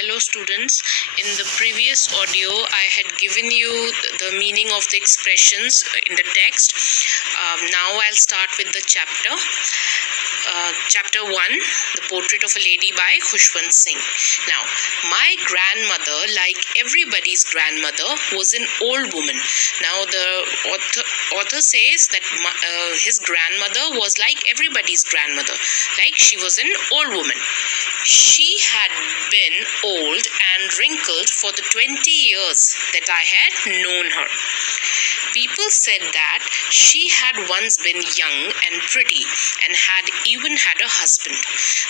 Hello students, in the previous audio I had given you the meaning of the expressions in the text. Now I'll start with the chapter. Chapter 1, The Portrait of a Lady by Khushwant Singh. Now, my grandmother, like everybody's grandmother, was an old woman. Now, the author says that his grandmother was like everybody's grandmother, like she was an old woman. She had been old and wrinkled for the 20 years that I had known her. People said that she had once been young and pretty and had even had a husband.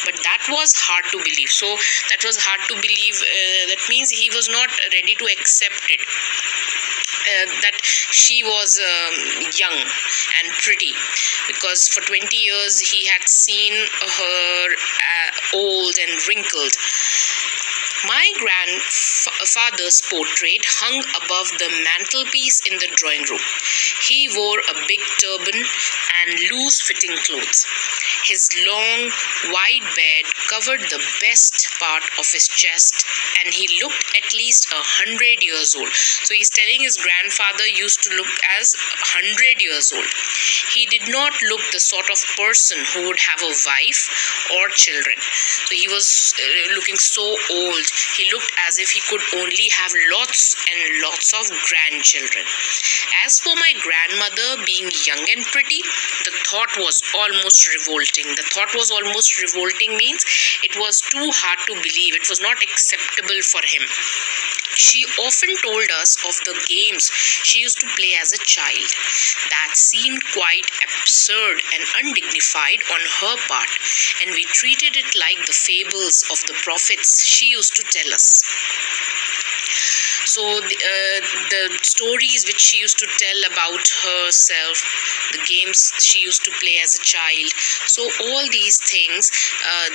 But that was hard to believe. So that was hard to believe. That means he was not ready to accept it. That she was young and pretty, because for 20 years he had seen her old and wrinkled. My grandfather's portrait hung above the mantelpiece in the drawing room. He wore a big turban and loose-fitting clothes. His long, white beard covered the best part of his chest, and he looked at least 100 years old. So he's telling his grandfather used to look as 100 years old. He did not look the sort of person who would have a wife or children. So he was looking so old. He looked as if he could only have lots and lots of grandchildren. As for my grandmother being young and pretty, the thought was almost revolting. The thought was almost revolting means it was too hard to believe. It was not acceptable for him. She often told us of the games she used to play as a child that seemed quite absurd and undignified on her part, and we treated it like the fables of the prophets she used to tell us. So the stories which she used to tell about herself, the games she used to play as a child, so all these things,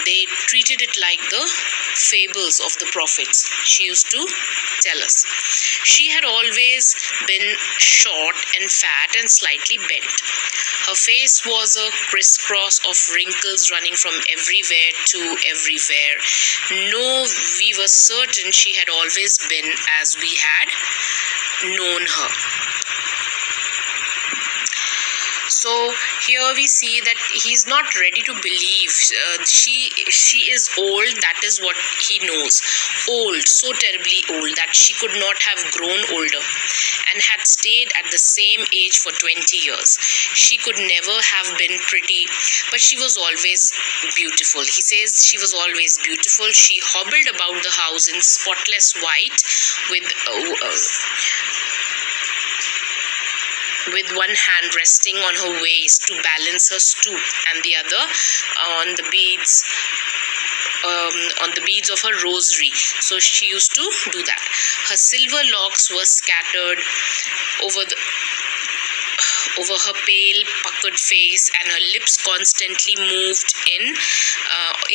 they treated it like the fables of the prophets she used to tell us. She had always been short and fat and slightly bent. Her face was a crisscross of wrinkles running from everywhere to everywhere. No, we were certain she had always been as we had known her. So here we see that he's not ready to believe. She is old, that is what he knows. Old, so terribly old that she could not have grown older and had stayed at the same age for 20 years. She could never have been pretty, but she was always beautiful. He says she was always beautiful. She hobbled about the house in spotless white with one hand resting on her waist to balance her stoop, and the other on the beads of her rosary. So she used to do that. Her silver locks were scattered over her pale, puckered face, and her lips constantly moved in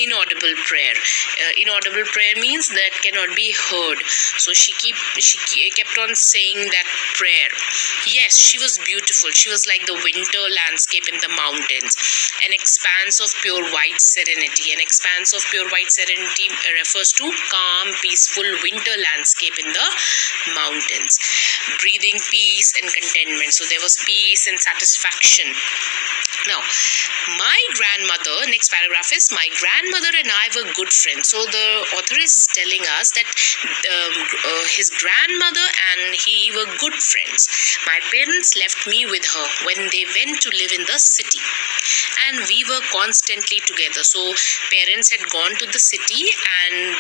inaudible prayer. Inaudible prayer means that cannot be heard. So she kept on saying that prayer. Yes, she was beautiful. She was like the winter landscape in the mountains, an expanse of pure white serenity. An expanse of pure white serenity refers to calm, peaceful winter landscape in the mountains, breathing peace and contentment. So there was peace and satisfaction. Now, my grandmother, next paragraph is, my grandmother and I were good friends. So the author is telling us that his grandmother and he were good friends. My parents left me with her when they went to live in the city, and we were constantly together. So parents had gone to the city, and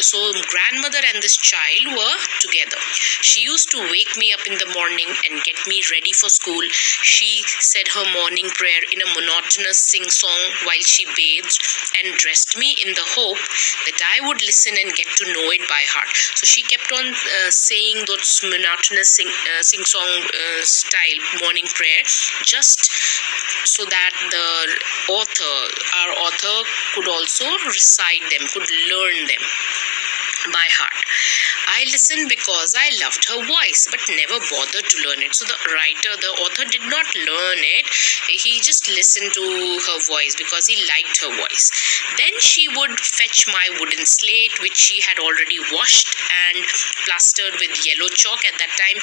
so grandmother and this child were together. She used to wake me up in the morning and get me ready for school. She said her morning prayer in a monotonous sing-song while she bathed, and dressed me in the hope that I would listen and get to know it by heart. So she kept on saying those monotonous sing-song style morning prayer, just so that our author could also recite them, could learn them. by heart. I listened because I loved her voice but never bothered to learn it. So the author did not learn it. He just listened to her voice because he liked her voice. Then she would fetch my wooden slate, which she had already washed and plastered with yellow chalk. At that time,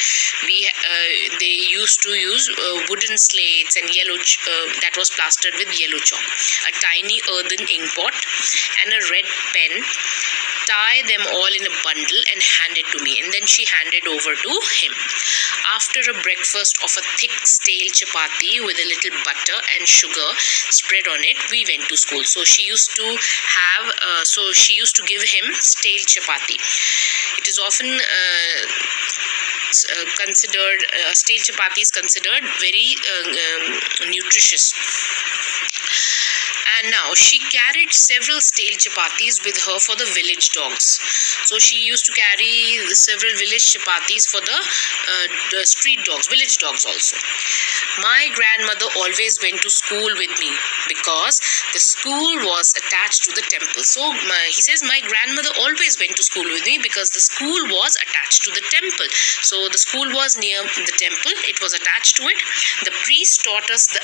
they used to use wooden slates and that was plastered with yellow chalk. A tiny earthen ink pot and a red pen. Tie them all in a bundle and hand it to me, and then she handed over to him. After a breakfast of a thick stale chapati with a little butter and sugar spread on it, we went to school. So she used to give him stale chapati. It is often considered stale chapati is considered very nutritious. And now she carried several stale chapatis with her for the village dogs. So she used to carry several village chapatis for the street dogs, village dogs also. My grandmother always went to school with me because the school was attached to the temple. So he says my grandmother always went to school with me because the school was attached to the temple. So the school was near the temple. It was attached to it. The priest taught us the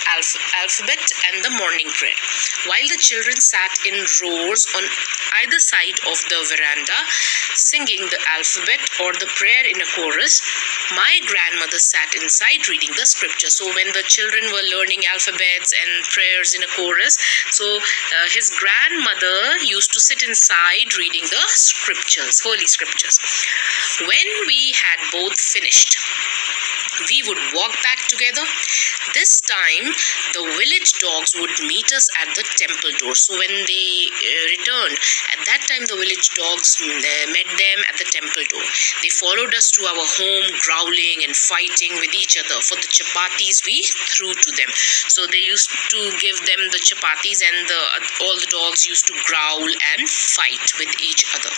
alphabet and the morning prayer. While the children sat in rows on either side of the veranda, singing the alphabet or the prayer in a chorus, my grandmother sat inside reading the scripture. So when the children were learning alphabets and prayers in a chorus, so his grandmother used to sit inside reading the scriptures, holy scriptures. When we had both finished, we would walk back together. This time, the village dogs would meet us at the temple door. So when they returned, at that time the village dogs met them at the temple door. They followed us to our home, growling and fighting with each other for the chapatis we threw to them. So they used to give them the chapatis, and all the dogs used to growl and fight with each other.